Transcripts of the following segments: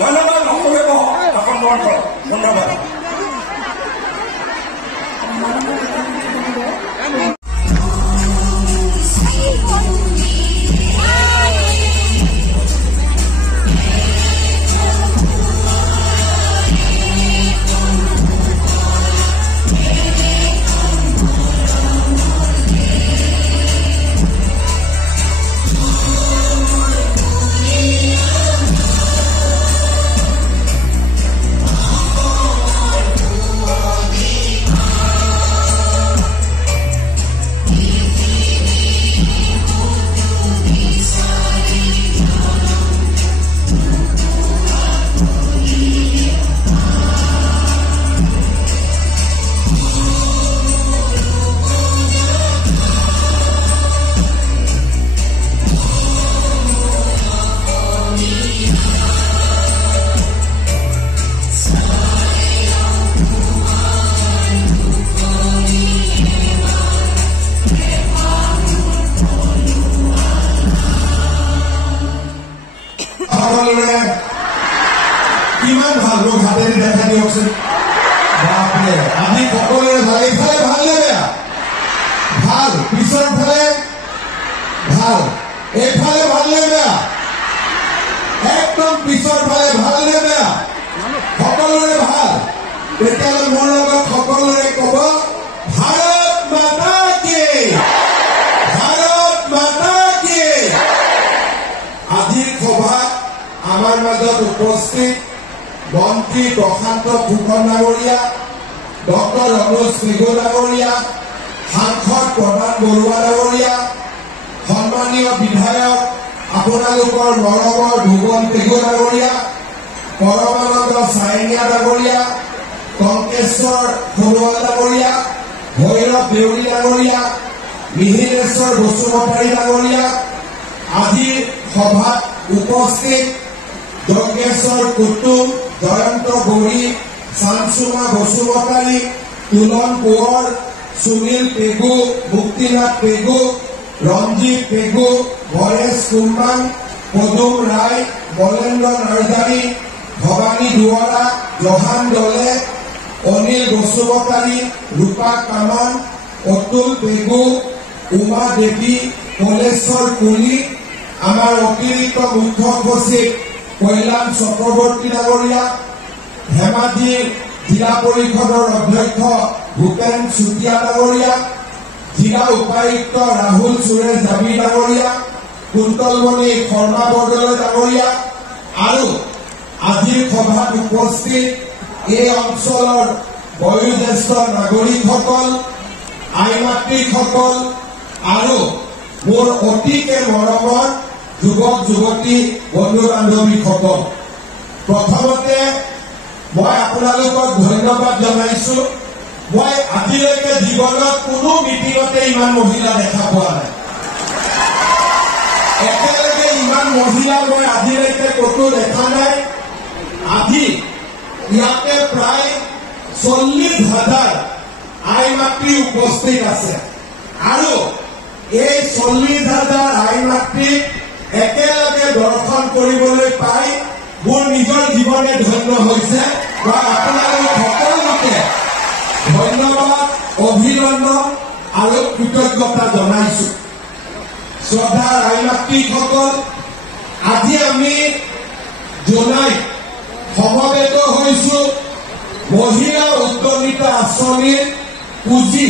ধন্যবাদ সকলোৱে আসন গ্ৰহণ কৰক ধন্যবাদ কিমান ভাল লোক হাতেৰে দেখা দিয়কচোন বাপৰে আমি সকলোৰে ভাল এইফালে ভাল নে বেয়া ভাল পিছৰ ফালে ভাল এইফালে ভাল নে বেয়া একদম পিছৰ ফালে ভাল নে বেয়া সকলোৰে ভাল তেতিয়াহ'লে মোৰ লগত সকলোৰে ক'ব ভাৰত মাতা কি ভাৰত মাতা কি আজিৰ সভাত আমাৰ মাজত উপস্থিত মন্ত্ৰী প্ৰশান্ত ফুকন ডাঙৰীয়া ডক্টৰ ৰমেশ পেগু ডাঙৰীয়া সাংসদ প্ৰধান বৰুৱা ডাঙৰীয়া সন্মানীয় বিধায়ক আপোনালোকৰ নৰবৰ ভুৱন পেগু ডাঙৰীয়া পৰমানন্দ চাইনিয়া ডাঙৰীয়া টংকেশ্বৰ সোণোৱাল ডাঙৰীয়া ভৈৰৱ দেউৰী ডাঙৰীয়া মিহিৰেশ্বৰ বসুমতাৰী ডাঙৰীয়া আজিৰ সভাত উপস্থিত যজ্ঞেশ্বৰ কুটুম জয়ন্ত বড়ি শান্তসুমা বসুমতাৰী তুলন কোঁৱৰ সুনীল পেগু মুক্তিনাথ পেগু ৰঞ্জিত পেগু ভৰেশ কুৰ্মান পদুম ৰায় বলেন্দ্ৰ নাৰ্জাৰী ভৱানী দুৱৰা জহান দলে অনিল বসুমতাৰী ৰূপা কামান অতুল পেগু উমা দেৱী কলেশ্বৰ কুলি আমাৰ অতিৰিক্ত মুখ্য সচিব কল্যাণ চক্ৰৱৰ্তী ডাঙৰীয়া ধেমাজি জিলা পৰিষদৰ অধ্যক্ষ ভূপেন চুতীয়া ডাঙৰীয়া জিলা উপায়ুক্ত ৰাহুল সুৰেশ জাবি ডাঙৰীয়া কুন্তলমণি শৰ্মা বৰদলৈ ডাঙৰীয়া আৰু আজিৰ সভাত উপস্থিত এই অঞ্চলৰ বয়োজ্যেষ্ঠ নাগৰিকসকল আই মাতৃসকল আৰু মোৰ অতিকে মৰমৰ যুৱক যুৱতী বন্ধু বান্ধৱীসকল প্ৰথমতে মই আপোনালোকক ধন্যবাদ জনাইছো মই আজিলৈকে জীৱনত কোনো মিটিঙতে ইমান মহিলা দেখা পোৱা নাই একেলগে ইমান মহিলা মই আজিলৈকে ক'তো দেখা নাই আজি ইয়াতে প্ৰায় 40,000 আই মাতৃ উপস্থিত আছে আৰু এই 40,000 আই মাতৃক একেলগে দৰ্শন কৰিবলৈ পাই মোৰ নিজৰ জীৱনে ধন্য হৈছে মই আপোনালোক সকলোকে ধন্যবাদ অভিনন্দন আৰু কৃতজ্ঞতা জনাইছো শ্ৰদ্ধাৰ আই মাতৃসকল আজি আমি জুলাইত সমবেত হৈছো মহিলা উদ্যমিতা আঁচনিৰ পুঁজি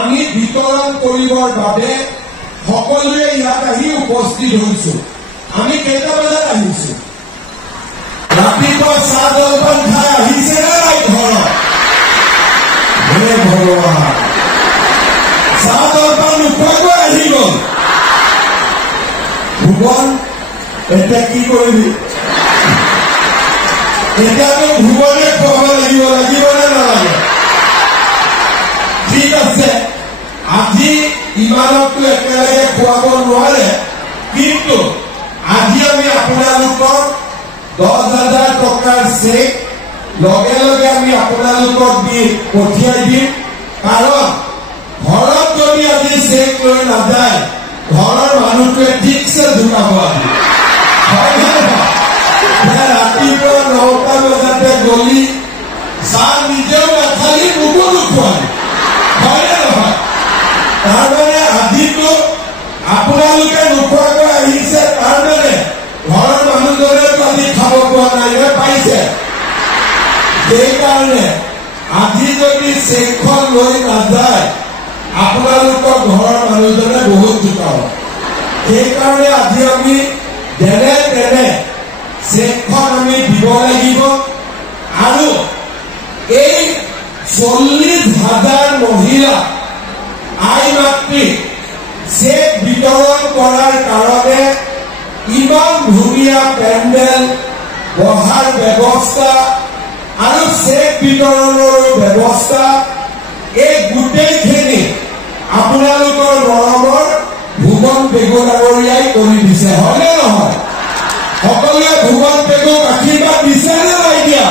আমি বিতৰণ কৰিবৰ বাবে সকলোৱে ইয়াত আহি উপস্থিত হৈছো আমি কেইটা বজাত আহিছো ৰাতিপুৱা চাহ জলপান খাই আহিছে নাই ঘৰত হে ভগৱান চাহ জলপান নোখোৱাকৈ আহি গ'ল ভুৱন এতিয়া কি কৰিবি এতিয়াতো ভুৱনে খুৱাব লাগিব নে নালাগে ঠিক আছে আজি ইমানকতো একেলগে খুৱাব নোৱাৰে কিন্তু আজি আমি আপোনালোকক 10,000 টকাৰ চেক লগে লগে আমি আপোনালোকক দি পঠিয়াই দিম কাৰণ ঘৰত যদি আজি চেক লৈ নাযায় ঘৰৰ মানুহটোৱে ঠিকছে ঢুকাব আজি ৰাতিপুৱা বলি চাহ নিজেও নাখালি মোকো নোখোৱালি হয়নে নহয় তাৰমানে আজিতো আপোনালোকে নোখোৱাকৈ আহিছে তাৰমানে ঘৰৰ মানুহজনে আজি খাব পোৱা নাই পাইছে সেইকাৰণে আজি যদি চেকখন লৈ নাযায় আপোনালোকৰ ঘৰৰ মানুহজনে বহুত জোকাব সেইকাৰণে আজি আমি যেনে তেনে চেকখন আমি দিব লাগিব আৰু এই 40,000 মহিলা আই মাতৃ চেক বিতৰণ কৰাৰ কাৰণে ইমান ধুনীয়া পেণ্ডেল বহাৰ ব্যৱস্থা আৰু চেক বিতৰণৰ ব্যৱস্থা এই গোটেইখিনি আপোনালোকৰ মৰমৰ ভুৱন পেগু ডাঙৰীয়াই কৰি দিছে হয়নে নহয় সকলোৱে ভুৱন পেগুক আশীৰ্বাদ দিছে নে নাই দিয়া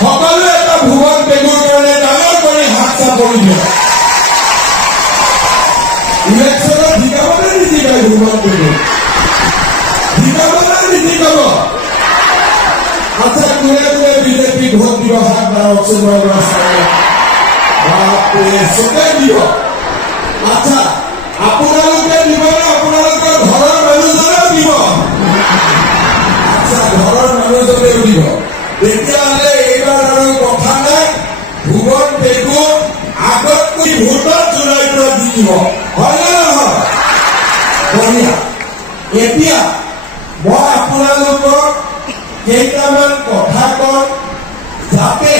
সকলোৱে এটা ভুৱন পেগুৰ কাৰণে ডাঙৰ কৰি হাত চাপৰি দিয়ে ইলেকশ্যনত জিকাবনে নিজিকাই ভুৱন পেগু জিকাবনে নিজিকাব আচ্ছা কোনে কোনে বিজেপি ভোট দিব হাত বাঢ়কচোন বাপৰে চবে দিব আচ্ছা আপোনালোকে দিব নে আপোনালোকৰ ঘৰৰ মানুহজনেও দিব আচ্ছা ঘৰৰ মানুহজনেও দিব তেতিয়াহ'লে এইবাৰ আৰু কথা নাই ভুৱন পেগু আগতকৈ ভোটত জোৰাই পৰা জিকিব হয়নে নহয় বঢ়িয়া এতিয়া মই আপোনালোকক কেইটামান কথা কওঁ যাতে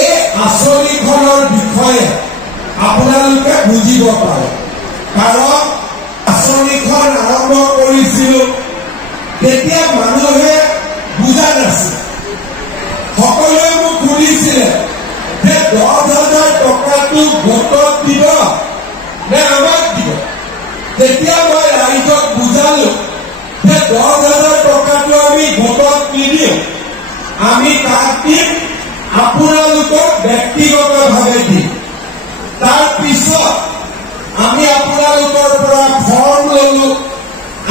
এই আঁচনিখনৰ বিষয়ে আপোনালোকে বুজিব পাৰে কাৰণ আঁচনিখন আৰম্ভ কৰিছিলো তেতিয়া মানুহে বুজা নাছিল সকলোৱে মোক সুধিছিলে যে 10,000 টকাটো ভোটত দিব নে আমাক দিব তেতিয়া মই ৰাইজক বুজালো যে 10,000 টকাটো আমি ভোটত নিদিওঁ আমি তাক দিম আপোনালোকক ব্যক্তিগতভাৱে দিম তাৰপিছত আমি আপোনালোকৰ পৰা ফৰ্ম ললো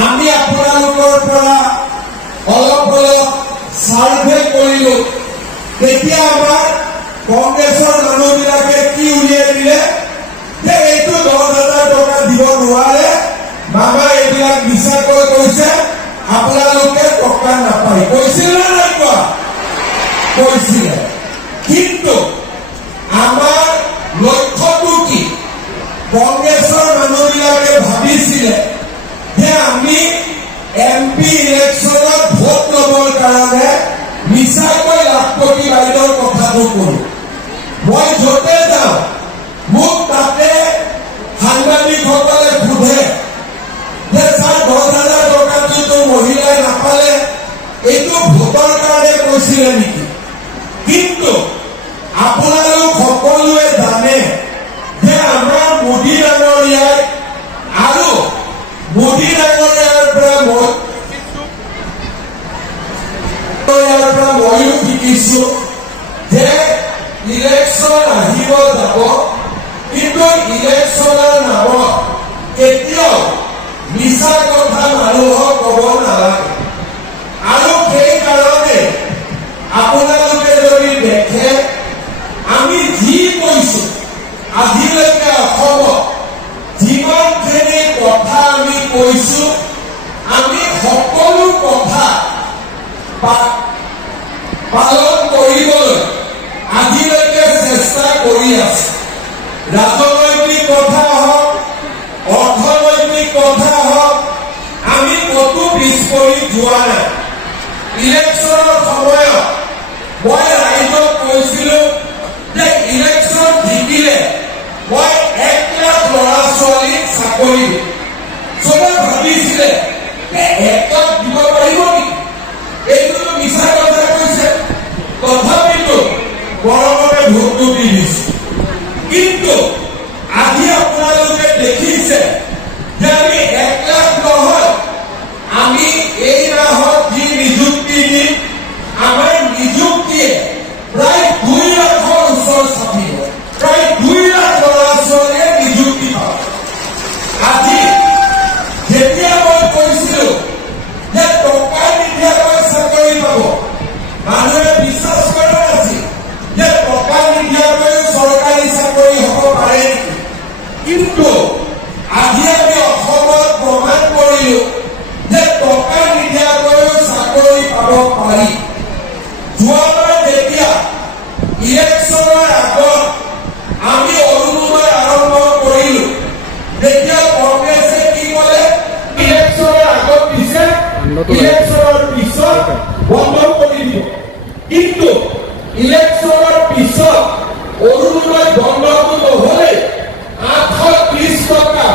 আমি আপোনালোকৰ পৰা অলপ অলপ সাৰ্ভে কৰিলো তেতিয়া আমাৰ কংগ্ৰেছৰ মানুহবিলাকে কি উলিয়াই দিলে যে এইটো 10,000 টকা দিব নোৱাৰে মামা এইবিলাক মিছাকৈ কৈছে আপোনালোকে টকা নাপায় কৈছিল নে নাই কোৱা কৈছিলে কিন্তু আমাৰ লক্ষ্যটো কি কংগ্ৰেছৰ মানুহবিলাকে ভাবিছিলে যে আমি এমপি ইলেকশ্যনত ভোট ল'বৰ কাৰণে মিছাকৈ লাখপতি বাইদেউৰ কথাটো কৰো মই য'তে যাওঁ মোক তাতে সাংবাদিকসকলে সোধে যে ছাৰ 10,000 টকাটো মহিলাই নাপালে এইটো ভোটৰ কাৰণে কৈছিলে নেকি কিন্তু আপোনালোক সকলোৱে জানে যে আমাৰ মোদী ডাঙৰীয়াই আৰু মোদী ডাঙৰীয়াৰ পৰা ময়ো শিকিছো যে ইলেকশ্যন আহিব যাব কিন্তু ইলেকশ্যনৰ নামত কেতিয়াও মিছা কথা মানুহক ক'ব নালাগে আৰু সেইকাৰণে আপোনালোকে যদি দেখে আমি যি কৈছো আজিলৈকে অসমত যিমানখিনি কথা আমি কৈছো আমি সকলো কথা পালন কৰিবলৈ আজিলৈকে চেষ্টা কৰি আছো ৰাজনৈতিক কথা হওক অৰ্থনৈতিক কথা হওক আমি কতো পিছ পৰি যোৱা নাই ইলেকশ্যনৰ সময়ত মই ৰাইজক কৈছিলো যে ইলেকশ্যন জিকিলে মই 1 লাখ ল'ৰা ছোৱালীক চাকৰি দিম চবে ভাবিছিলে যে 1 লাখ দিব পাৰিব নেকি এইটোতো মিছা কথা কৈছে তথাপিতো গৰমতে ভোটটো দি দিছো কিন্তু আজি আপোনালোকে দেখিছে যে আমি 1 লাখ নহয় আমি এই মাহত যি নিযুক্তি দিম আমাৰ নিযুক্তিয়ে প্ৰায় 2 লাখৰ ওচৰ চাপিব প্ৰায় 2 লাখ ল'ৰা ছোৱালীয়ে নিযুক্তি পাব আজি যেতিয়া মই কৈছিলো যে টকা নিদিয়াকৈ চাকৰি পাব মানুহে পাব পাৰি যোৱাবাৰ যেতিয়া ইলেকশ্যনৰ আগত আমি অৰুণোদয় আৰম্ভ কৰিলো তেতিয়া কংগ্ৰেছে কি ক'লে ইলেকশ্যনৰ আগত দিছে ইলেকশ্যনৰ পিছত বন্ধ কৰি দিব কিন্তু ইলেকশ্যনৰ পিছত অৰুণোদয় বন্ধটো নহ'লে 830 টকা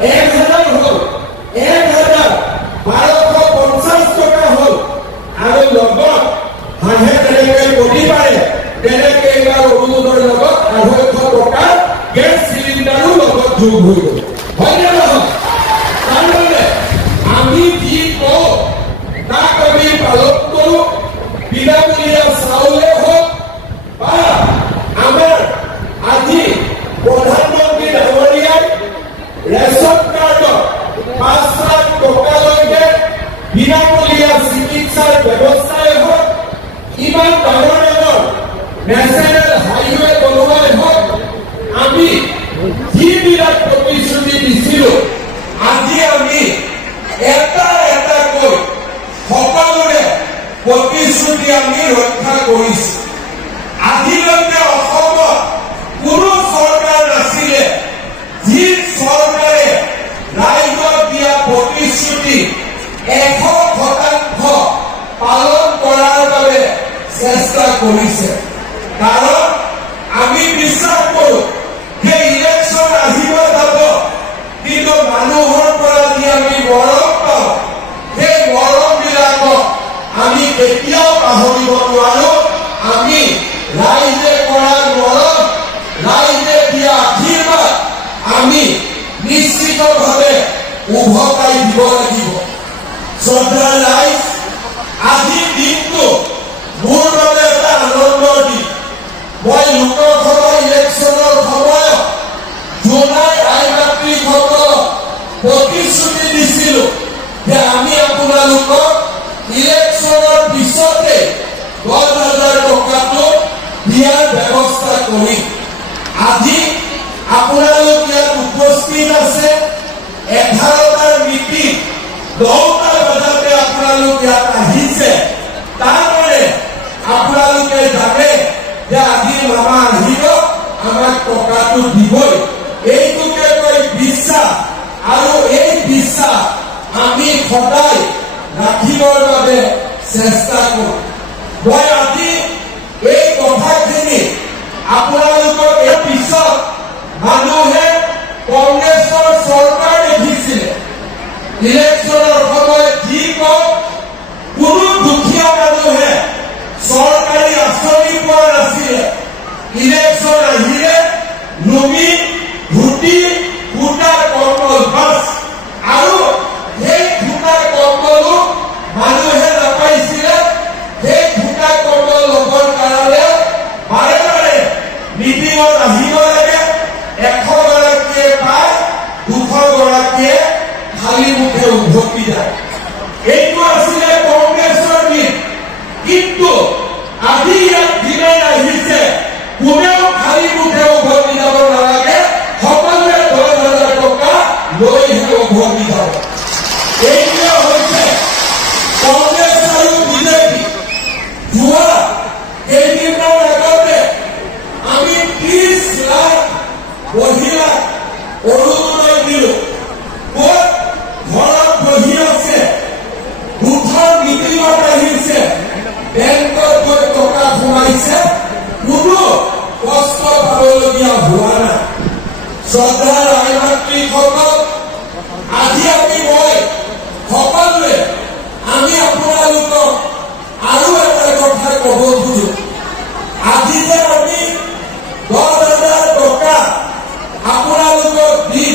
1000 হ'ল 1250 টকা হ'ল আৰু লগত হাঁহে তেনেকৈ প্ৰতিবাৰে তেনেকৈ এইবাৰ অৰুণোদয়ৰ লগত 250 টকা গেছ চিলিণ্ডাৰো লগত যোগ হৈ গ'ল হয়নে নহয় তাৰমানে আমি যি কওঁ তাক আমি পালন কৰোঁ বিনামূলীয়া চাউলে হওক বা আমাৰ আজি প্ৰধানমন্ত্ৰী ডাঙৰীয়াই ৰেচন কাৰ্ডত 5 লাখ টকালৈকে বিনামূলীয়া চিকিৎসাৰ ব্যৱস্থাই হওক ইমান ডাঙৰ ডাঙৰ নেশ্যনেল হাইৱে বনোৱাই হওক আমি যিবিলাক প্ৰতিশ্ৰুতি দিছিলোঁ আজি আমি এটা এটাকৈ সকলোৰে প্ৰতিশ্ৰুতি আমি ৰক্ষা কৰিছোঁ আজিলৈকে অসমত কোনো চৰকাৰ নাছিলে যি চৰকাৰে ৰাইজক দিয়া প্ৰতিশ্ৰুতি 100% পালন কৰাৰ বাবে চেষ্টা কৰিছে কাৰণ আমি বিশ্বাস কৰোঁ যে ইলেকশ্যন আহিব যাব কিন্তু মানুহৰ পৰা যি আমি মৰম পাওঁ সেই মৰমবিলাকক আমি কেতিয়াও পাহৰিব নোৱাৰো আমি ৰাইজে কৰা মৰম ৰাইজে দিয়া আশীৰ্বাদ আমি নিশ্চিতভাৱে উভতাই দিব লাগিব শ্ৰদ্ধাৰ ৰাইজ আজিৰ দিনটো মোৰ বাবে এটা আনন্দৰ দিন মই লোকসভা ইলেকশ্যনৰ সময়ত জোনাই আই মাতৃসকলক প্ৰতিশ্ৰুতি দিছিলোঁ যে আমি আপোনালোকক ইলেকশ্যনৰ পিছতে 10,000 টকাটো দিয়াৰ ব্যৱস্থা কৰিম আজি আপোনালোক ইয়াত উপস্থিত আছে 11টাৰ মিটিং 10টা বজাতে আপোনালোক ইয়াত আহিছে তাৰমানে আপোনালোকে জানে যে আজি মামা আহিব আমাক টকাটো দিবই এইটোকে কৈ বিশ্বাস আৰু এই বিশ্বাস আমি সদায় ৰাখিবৰ বাবে চেষ্টা কৰোঁ মই আজি এই কথাখিনি আপোনালোকক এই পিছত মানুহে কংগ্ৰেছৰ চৰকাৰ দেখিছিলে ইলেকশ্যনৰ সময়ত যি কওঁ কোনো দুখীয়া মানুহে চৰকাৰী আঁচনি পোৱা নাছিলে ইলেকশ্যন আহিলে লুঙি ধুতি সূতা কম্বল বাছ আৰু সেই সূতা কম্বলো মানুহে নাপাইছিলে সেই সূতা কম্বল ল'বৰ কাৰণে বাৰে বাৰে মিটিঙত আহিব লাগে 100 গৰাকীয়ে পায় 200 গৰাকীয়ে খালী মুখে উভতি যায় এইটো আছিলে কংগ্ৰেছৰ দিন কিন্তু আজি ইয়াত দিনে আহিছে কোনেও খালী মুখে উভতি যাব নালাগে সকলোৱে 10,000 টকা লৈহে উভতি যাব এইটোৱে হৈছে কংগ্ৰেছ আৰু বিজেপি যোৱা কেইদিনমান আগতে আমি 30 লাখ মহিলাক অৰুণোদয় দিলোঁ ক'ত ঘৰত বহি আছে গোটৰ মিটিঙত আহিছে বেংকত গৈ টকা সোমাইছে কোনো কষ্ট পাবলগীয়া হোৱা নাই শ্ৰদ্ধাৰ আই মাতৃসকল আজি মই সকলোৱে আমি আপোনালোকক আৰু এটা কথা ক'ব খোজোঁ আজি যে আমি 10,000 টকা আপোনালোকক দি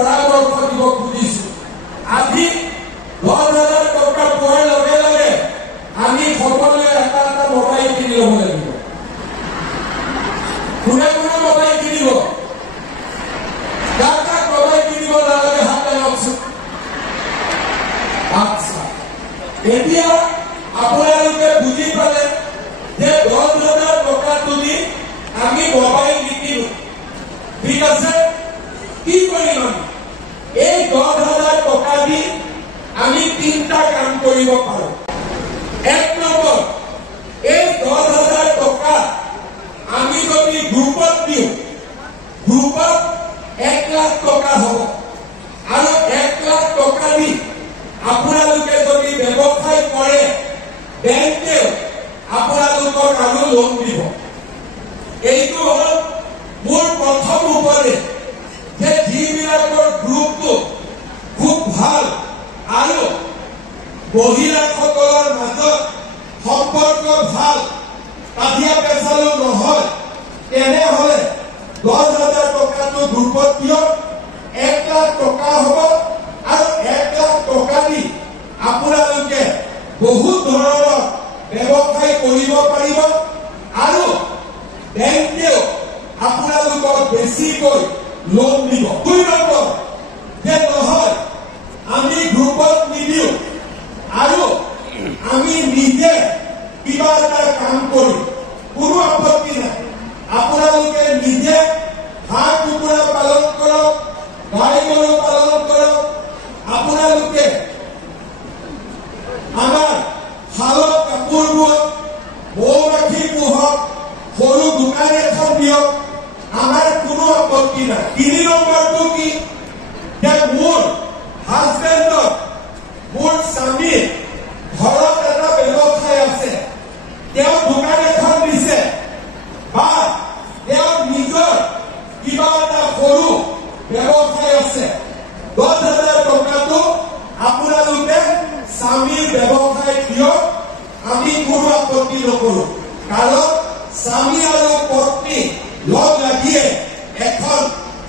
পৰামৰ্শ দিব খুজিছো। আজি 10,000 টকা পোৱাৰ লগে লগে আমি সকলোৱে এটা এটা মোবাইল কিনি ল'ব লাগিব। কোনে কোনে মোবাইল কিনিব? কাক কাক মোবাইল কিনিব নালাগে হাত দাঙকচোন। আচ্ছা, এতিয়া আপোনালোকে বুজি পালে যে 10,000 টকা তুলি আমি মোবাইল নিকিনো। ঠিক আছে, কি কৰিম আমি? এই 10,000 টকা দি আমি 3টা কাম কৰিব পাৰো। 1 নম্বৰ, এই 10,000 টকা আমি যদি গ্ৰুপত দিওঁ, গ্ৰুপত 1 লাখ টকা হ'ব। আৰু 1 লাখ টকা দি আপোনালোকে যদি ব্যৱসায় কৰে, বেংকেও আপোনালোকক আৰু লোন দিব। এইটো হ'ল মোৰ প্ৰথম উপদেশ যে যিবিলাকৰ গ্ৰুপটো খুব ভাল আৰু মহিলাসকলৰ মাজত সম্পৰ্ক ভাল, কাজিয়া পেচালো নহয়, তেনেহ'লে 10,000 টকাটো গ্ৰুপত দিয়ক। 1 লাখ টকা হ'ব আৰু 1 লাখ টকা দি আপোনালোকে বহুত ধৰণৰ ব্যৱসায় কৰিব পাৰিব আৰু বেংকেও আপোনালোকক বেছিকৈ লোন দিব। 2 নম্বৰ, যে নহয় আমি গ্ৰুপত নিদিওঁ আৰু আমি নিজে কিবা এটা কাম কৰিম, কোনো আপত্তি নাই। আপোনালোকে নিজে হাঁহ কুকুৰা পালন কৰক, গাই গৰু পালন কৰক, আপোনালোকে আমাৰ শালত কাপোৰ বোৱক, মৌ-মাখি পোহক, সৰু দোকান এখন দিয়ক, আমাৰ কোনো আপত্তি নাই। 3 নম্বৰটো কি? যে মোৰ হাজবেণ্ডৰ, মোৰ স্বামীৰ ঘৰত এটা ব্যৱসায় আছে, তেওঁ দোকান এখন দিছে বা তেওঁ নিজৰ কিবা এটা সৰু ব্যৱসায় আছে, 10,000 টকাটো আপোনালোকে স্বামীৰ ব্যৱসায় দিয়ক, আমি কোনো আপত্তি নকৰো। কাৰণ স্বামী আৰু পত্নী লগ লাগিয়ে এখন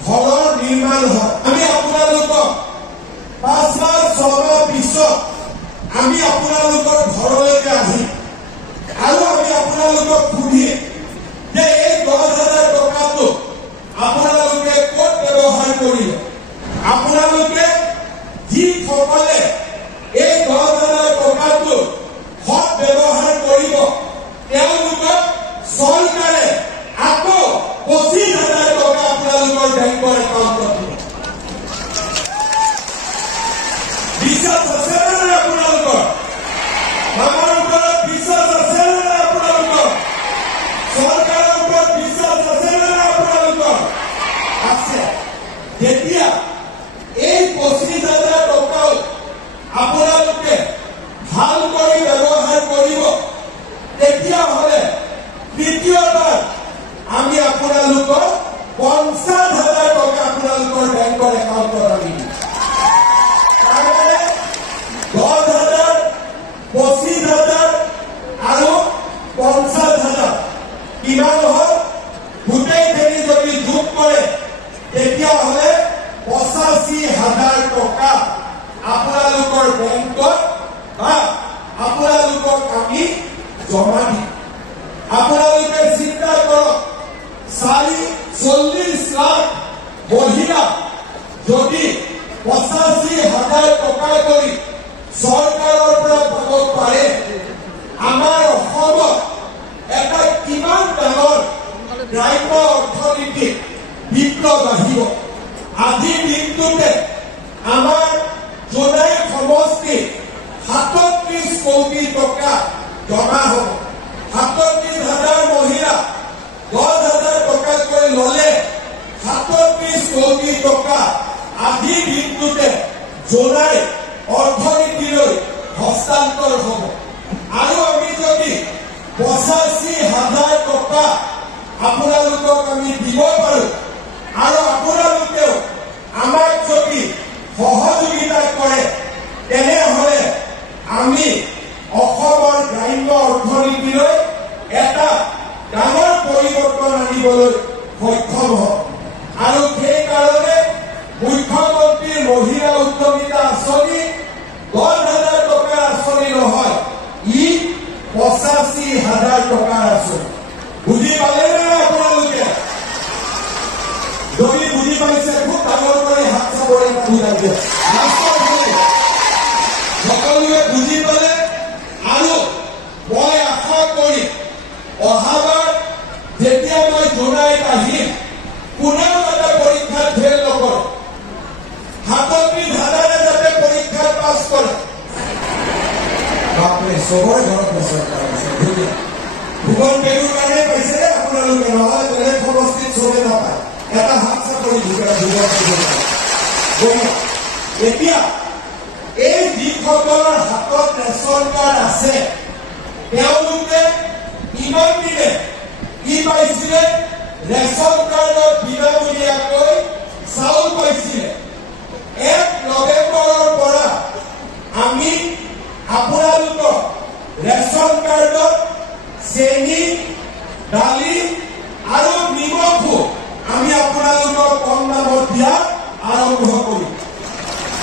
ঘৰৰ নিৰ্মাণ হয়। আমি আপোনালোকক 5 মাহ 6 মাহ পিছত আমি আপোনালোকৰ ঘৰলৈকে আহিম আৰু আমি আপোনালোকক সুধিম যে এই 10,000 টকাটো আপোনালোকে ক'ত ব্যৱহাৰ কৰিলে। আপোনালোকে যিসকলে এই 10,000 টকাটো সৎ ব্যৱহাৰ কৰিব, তেওঁলোকক চৰকাৰে আকৌ 25,000 টকা আপোনালোকৰ বেংকৰ একাউণ্টত দিব। বিশ্বাস আছে নে আপোনালোকৰ? আমাৰ ওপৰত বিশ্বাস আছে নে আপোনালোকৰ? চৰকাৰৰ ওপৰত বিশ্বাস আছে নে আপোনালোকৰ? আছে। যেতিয়া এই 25,000 টকাও আপোনালোকে ভাল কৰি ব্যৱহাৰ কৰিব, তেতিয়াহ'লে দ্বিতীয়বাৰ আমি আপোনালোকক 50,000 টকা আপোনালোকৰ বেংকৰ একাউণ্টত আনি দিম। তাৰমানে 10,000, 25,000 আৰু 50,000 কিমান হ'ল? গোটেইখিনি যদি যোগ কৰে তেতিয়াহ'লে 85,000 টকা আপোনালোকৰ বেংকত বা আপোনালোকক আমি জমা দিম। আপোনালোকে চিন্তা কৰক, 40 লাখ মহিলা যদি 85,000 টকা কৰি চৰকাৰৰ পৰা পাব পাৰে, আমাৰ অসমত এটা কিমান ডাঙৰ গ্ৰাম্য অৰ্থনীতিক বিপ্লৱ আহিব। আজিৰ দিনটোতে আমাৰ জোনাই সমষ্টিত 37 কোটি টকা জমা হ'ব। 37,000 মহিলা 10,000 টকাকৈ ল'লে 37 কোটি টকা আজিৰ দিনটোতে জোনাই অৰ্থনীতিলৈ হস্তান্তৰ হ'ব। আৰু আমি যদি 85,000 টকা আপোনালোকক আমি দিব পাৰো আৰু আপোনালোকেও আমাক যদি সহযোগিতা কৰে, তেনেহ'লে আমি অসমৰ গ্ৰাম্য অৰ্থনীতিলৈ এটা ডাঙৰ পৰিৱৰ্তন আনিবলৈ সক্ষম হ'ম। আৰু সেইকাৰণে মুখ্যমন্ত্ৰী উদ্যমিতা আঁচনি 10,000 টকাৰ আঁচনি নহয়, ই 85,000 টকাৰ আঁচনি। বুজি পালে নে আপোনালোকে? যদি বুজি পাইছে খুব ডাঙৰ কৰি হাত চাপৰি বুজাই দিয়ে। সকলোৱে বুজি পালে। আৰু মই আশা কৰি অহাবাৰ যেতিয়া মই জুলাইত আহিম, কোনেও যাতে পৰীক্ষাত ফেল নকৰে, 37,000 যাতে পৰীক্ষাত পাছ কৰে। বাপৰে, চবৰে ঘৰত চৰকাৰ আছে। ভূগোল পেৰুৰ কাৰণে পাইছে আপোনালোকে, নহলে বেলেগ সমষ্টিত চবে নাপায়। এটা হাত চাকৰি এতিয়া এই যিসকলৰ হাতত ৰেচন কাৰ্ড আছে, তেওঁলোকে ইমান দিনে কি পাইছিলে? ৰেচন কাৰ্ডত বিনামূলীয়াকৈ চাউল পাইছিলে। 1 নৱেম্বৰৰ পৰা আমি আপোনালোকক ৰেচন কাৰ্ডত চেনি, দালি আৰু নিমখো আমি আপোনালোকক কম দামত দিয়া আৰম্ভ কৰিম।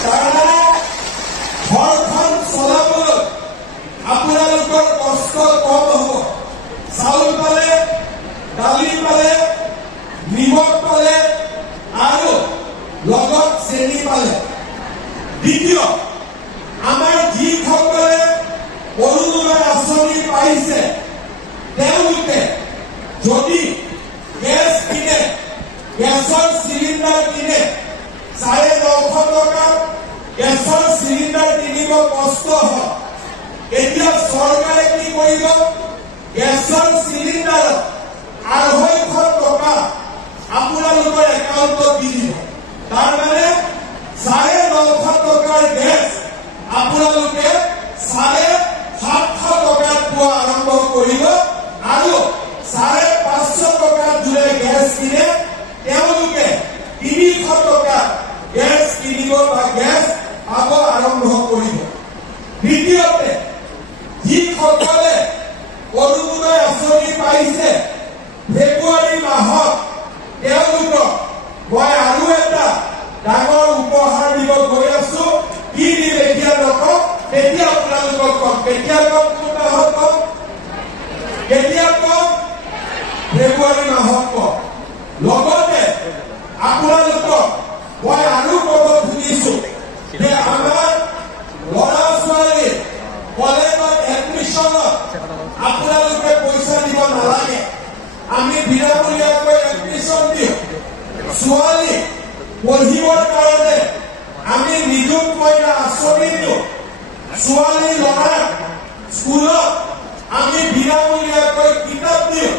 তাৰমানে ঘৰখন চলাবলৈ আপোনালোকৰ কষ্ট কম হ'ব। চাউল পালে, দালি পালে, নিমখ পালে আৰু লগত চেনি পালে। দ্বিতীয়, আমাৰ যিসকলে অৰুণোদয় আঁচনি পাইছে, তেওঁলোকে যদি গেছ কিনে, গেছৰ চিলিণ্ডাৰ কিনে, 950 টকা গেছৰ চিলিণ্ডাৰ কিনিব কষ্ট হয়। এতিয়া চৰকাৰে কি কৰিব? গেছৰ চিলিণ্ডাৰত 250 টকা আপোনালোকৰ একাউণ্টত দি দিব। তাৰমানে 950 টকাৰ গেছ আপোনালোকে 750 টকাত পোৱা আৰম্ভ কৰিব। আৰু 550 টকাত যোনে গেছ কিনে, তেওঁলোকে 300 টকা গেছ কিনিব বা গেছ পাব আৰম্ভ কৰিব। দ্বিতীয়তে, যিসকলে অৰুণোদয় আঁচনি পাইছে, ফেব্ৰুৱাৰী মাহত তেওঁলোকক মই আৰু এটা ডাঙৰ উপহাৰ দিব গৈ আছো। কি দিম এতিয়া নকওঁ, তেতিয়া আপোনালোকক কম। কেতিয়া কম? কোন মাহত কম? কেতিয়া কম? ফেব্ৰুৱাৰী মাহত কম। লগতে আপোনালোকক মই আৰু ক'ব খুজিছো যে আমাৰ ল'ৰা ছোৱালী কলেজত এডমিশ্যনত আপোনালোকে পইচা দিব নালাগে। আমি বিনামূলীয়াকৈ এডমিশ্যন দিওঁ। ছোৱালী পঢ়িবৰ কাৰণে আমি নিযুত মইনা আঁচনি দিওঁ। ছোৱালী ল'ৰাক স্কুলত আমি বিনামূলীয়াকৈ কিতাপ দিওঁ।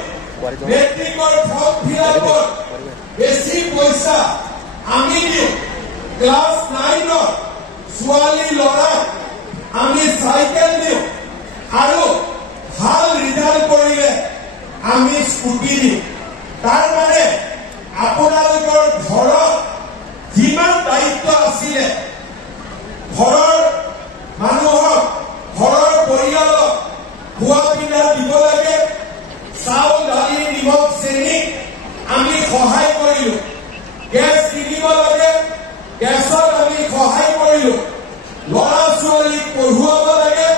মেট্ৰিকৰ ফৰ্ম ফিলাপত বেছি পইচা আমি দিওঁ। ক্লাছ 9ত ছোৱালী ল'ৰাক আমি চাইকেল দিওঁ। আৰু ভাল ৰিজাল্ট কৰিলে আমি স্কুটি দিওঁ। তাৰমানে আপোনালোকৰ ঘৰত যিমান দায়িত্ব আছিলে, ঘৰৰ মানুহক, ঘৰৰ পৰিয়ালক খোৱা পিন্ধা দিব লাগে, চাউল, দালি, নিমখ, চেনি আমি সহায় কৰিলো। গেছ কিনিব লাগে, গেছত আমি সহায় কৰিলো। ল'ৰা ছোৱালীক পঢ়ুৱাব লাগে,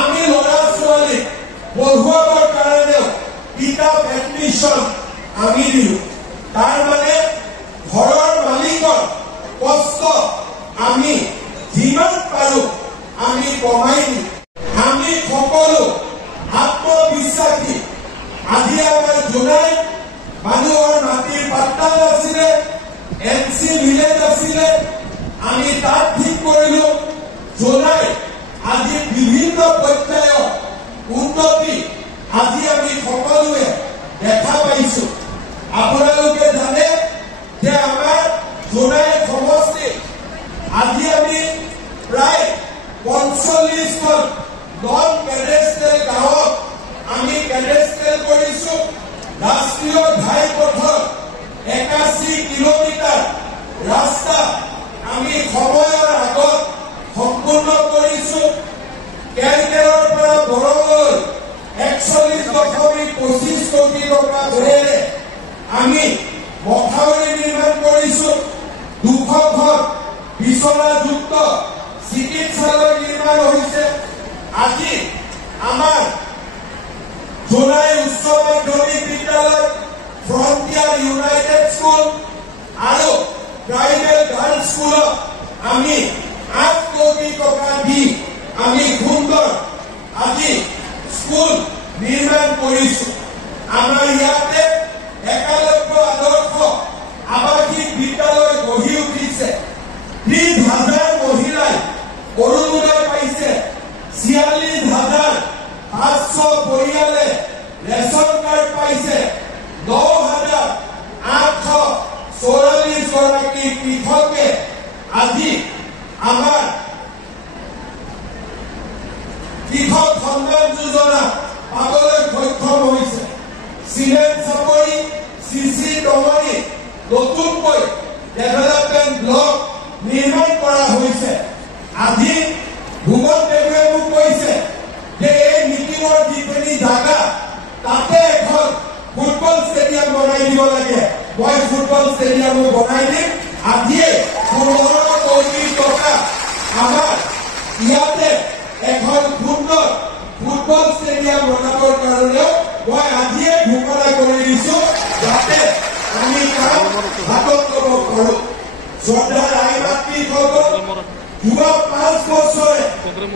আমি ল'ৰা ছোৱালীক পঢ়ুৱাবৰ কাৰণেও কিতাপ এডমিশ্যন আমি দিলো। তাৰমানে ঘৰৰ মালিকৰ কষ্ট আমি যিমান পাৰো আমি কমাই দিম। আমি সকলো আত্মবিশ্বাসী। আজি আমাৰ জুলাই মানুহৰ মাটিৰ পাত্তা নাছিলে, NC ভিলেজ আছিলে, আমি তাত ঠিক কৰিলো। জুলাই আজি বিভিন্ন পৰ্যায়ৰ উন্নতি আজি আমি সকলোৱে দেখা পাইছো। আপোনালোকে জানে যে আমাৰ জুলাই সমষ্টি আজি আমি প্ৰায় 45খন নন কেডেষ্ট্ৰেল গাঁৱত আমি কেডেষ্ট্ৰেল কৰিছো। ৰাষ্ট্ৰীয় ঘাইপথৰ 81 কিলোমিটাৰ ৰাস্তা আমি সময়ৰ আগত সম্পূৰ্ণ কৰিছো। কেৰকেৰৰ পৰা বৰঙলৈ 41.25 কোটি টকা ধৰে আমি মথাউৰি নিৰ্মাণ কৰিছো। 200 ঘৰ বিচনা আজি আমাৰ জোনাই উচ্চ মাধ্যমিক বিদ্যালয়, ফ্ৰণ্টিয়াৰ ইউনাইটেড স্কুল আৰু ট্ৰাইবেল গাৰ্লছ স্কুলত আমি 8 কোটি টকা দি আমি সুন্দৰ আজি স্কুল নিৰ্মাণ কৰিছো। আমাৰ ইয়াতে একালব্য আদৰ্শ আৱাসিক বিদ্যালয় গঢ়ি উঠিছে। 30,000 মহিলাই অৰুণোদয় পাইছে। 46,500 পৰিয়ালে ৰেচন কাৰ্ড পাইছে। 9,844 গৰাকী কৃষকে আজি আমাৰ কৃষক সন্মান যোজনা পাবলৈ সক্ষম হৈছে। চিমেণ্ট চাপৰি চিচি টঙনি নতুনকৈ ডেভেলপমেণ্ট ব্লক নিৰ্মাণ কৰা হৈছে। আজি ভূৱন দেৱে মোক কৈছে যে এই মিটিঙৰ যিখিনি জাগা তাতে এখন ফুটবল ষ্টেডিয়াম বনাই দিব লাগে। মই ফুটবল ষ্টেডিয়ামো বনাই দিম। আজিয়ে 15 কোটি টকা আমাৰ ইয়াতে এখন সুন্দৰ ফুটবল ষ্টেডিয়াম বনাবৰ কাৰণেও মই আজিয়ে ঘোষণা কৰি দিছো, যাতে আমি কাম হাতত ল'ব পাৰোঁ। শ্ৰদ্ধাৰ আই মাতৃসকল, যোৱা 5 বছৰে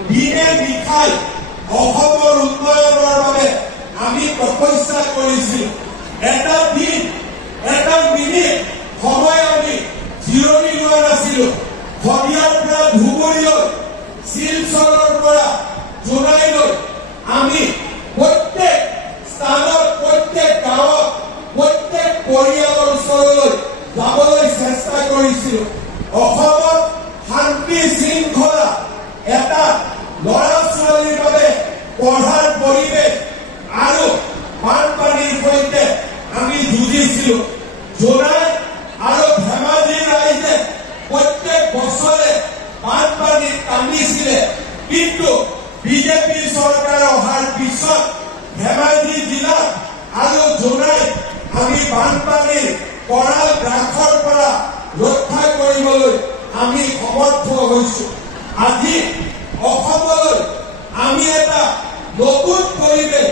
দিনে নিশাই অসমৰ উন্নয়নৰ বাবে আমি তপস্যা কৰিছিলো। এটা দিন এটা মিনিট সময় আমি জিৰণি লোৱা নাছিলো। শদিয়াৰ পৰা ধুবুৰীলৈ, শিলচৰৰ পৰা জোনাইলৈ আমি প্ৰত্যেক স্থানত, প্ৰত্যেক গাঁৱত, প্ৰত্যেক পৰিয়ালৰ ওচৰলৈ যাবলৈ চেষ্টা কৰিছিলো। অসমত শান্তি শৃংখলা, এটা ল'ৰা ছোৱালীৰ বাবে পঢ়াৰ পৰিৱেশ আৰু বানপানীৰ সৈতে আমি যুঁজিছিলো। জোনাই আৰু ধেমাজিৰ ৰাইজে প্ৰত্যেক বছৰে বানপানীত কান্দিছিলে, কিন্তু বিজেপি চৰকাৰ অহাৰ পিছত ধেমাজি জিলা আৰু জোনাই আমি বানপানীৰ কৰাল গ্ৰাসৰ পৰা ৰক্ষা কৰিবলৈ আমি সমৰ্থ হৈছো। আজি অসমলৈ আমি এটা নতুন পৰিৱেশ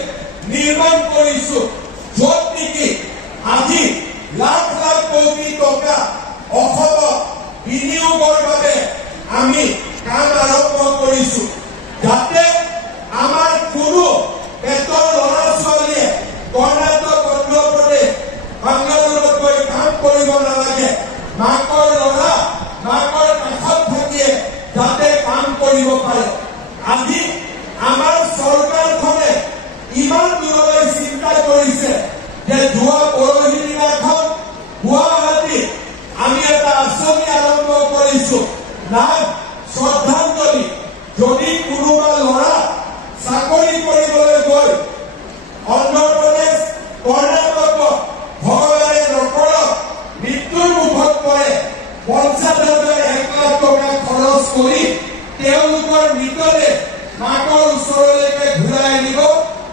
নিৰ্মাণ কৰিছো, য'ত নেকি আজি লাখ লাখ কোটি টকা অসমত বিনিয়োগৰ বাবে আমি কাম আৰম্ভ কৰিছো, যাতে আমাৰ কোনো পেটৰ ল'ৰা ছোৱালীয়ে কৰ্ণাটক, অন্ধ্ৰপ্ৰদেশ, বাংগালোৰত গৈ কাম কৰিব নালাগে। মাকৰ ল'ৰা মাকৰ কাষত থাকিয়ে যাতে কাম কৰিব পাৰে। আজি আমাৰ চৰকাৰখনে ইমান দূৰলৈ চিন্তা কৰিছে যে যোৱা পৰহি দিনাখন গুৱাহাটীত আমি এটা আঁচনি আৰম্ভ কৰিছো, নাম শ্ৰদ্ধাঞ্জলি। যদি কোনোবা ল'ৰা চাকৰি কৰিবলৈ গৈ অন্ধ্ৰপ্ৰদেশ, কৰ্ণাটকত ভগৱানে নকৰক মৃত্যুৰ মুখত পৰে, 50,000 1 লাখ টকা খৰচ কৰি তেওঁলোকৰ মৃতদেহ মাকৰ ওচৰলৈকে ঘূৰাই আনিব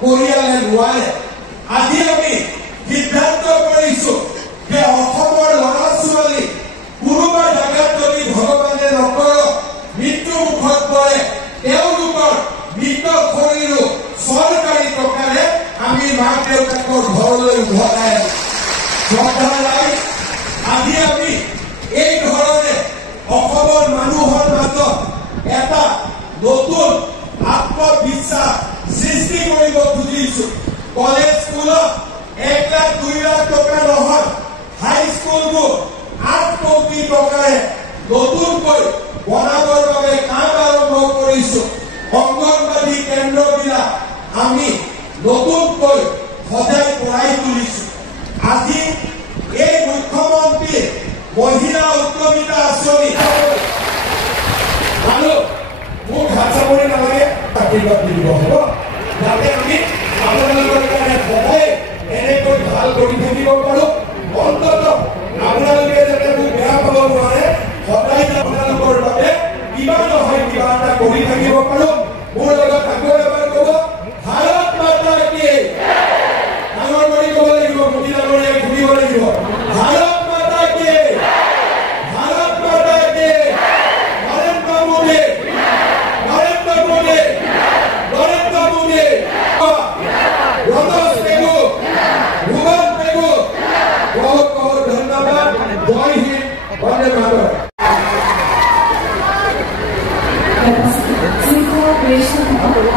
পৰিয়ালে নোৱাৰে। আজি আমি সিদ্ধান্ত কৰিছো যে অসমৰ ল'ৰা ছোৱালী কোনোবা জাগাত যদি ভগৱানে নকৰক মৃত্যু মুখত পৰে, তেওঁলোকৰ মৃত শৰীৰো চৰকাৰী টকাৰে আমি মাক দেউতাকৰ ঘৰলৈ উভতাই আনিম। আজি আমি এই ধৰণে অসমৰ মানুহৰ মাজত এটা নতুন আত্মবিশ্বাস সৃষ্টি কৰিব খুজিছো। কলেজ স্কুলত 1 লাখ 2 লাখ টকা নহয়, হাইস্কুলবোৰ 8 কোটি টকাৰে নতুনকৈ বনাবৰ বাবে কাম আৰম্ভ কৰিছো। অংগনবাদী কেন্দ্ৰবিলাক আমি নতুনকৈ সজাই পৰাই তুলিছো। আজি এই মুখ্যমন্ত্ৰী মহিলা উদ্যমিতা আঁচনি আৰু মোক হাত চাপৰি নালাগে, আশীৰ্বাদ দিব হ'ব, যাতে আমি আপোনালোকৰ কাৰণে সদায় এনেকৈ ভাল কৰি থাকিব পাৰো। অন্তত আপোনালোকে যাতে মোক বেয়া পাব নোৱাৰে, সদায় আপোনালোকৰ বাবে কিবা নহয় কিবা এটা কৰি থাকিব পাৰো। মোৰ লগত আকৌ এবাৰ ক'ব, ভাৰত মাতা কি, ডাঙৰ কৰি ক'ব লাগিব, মুঠি ডাঙৰীয়া ঘূৰিব লাগিব, ভাৰত মাতা কি, ভাৰত মাতা কি, Narendra Modi, Narendra Modi. Sweet creation of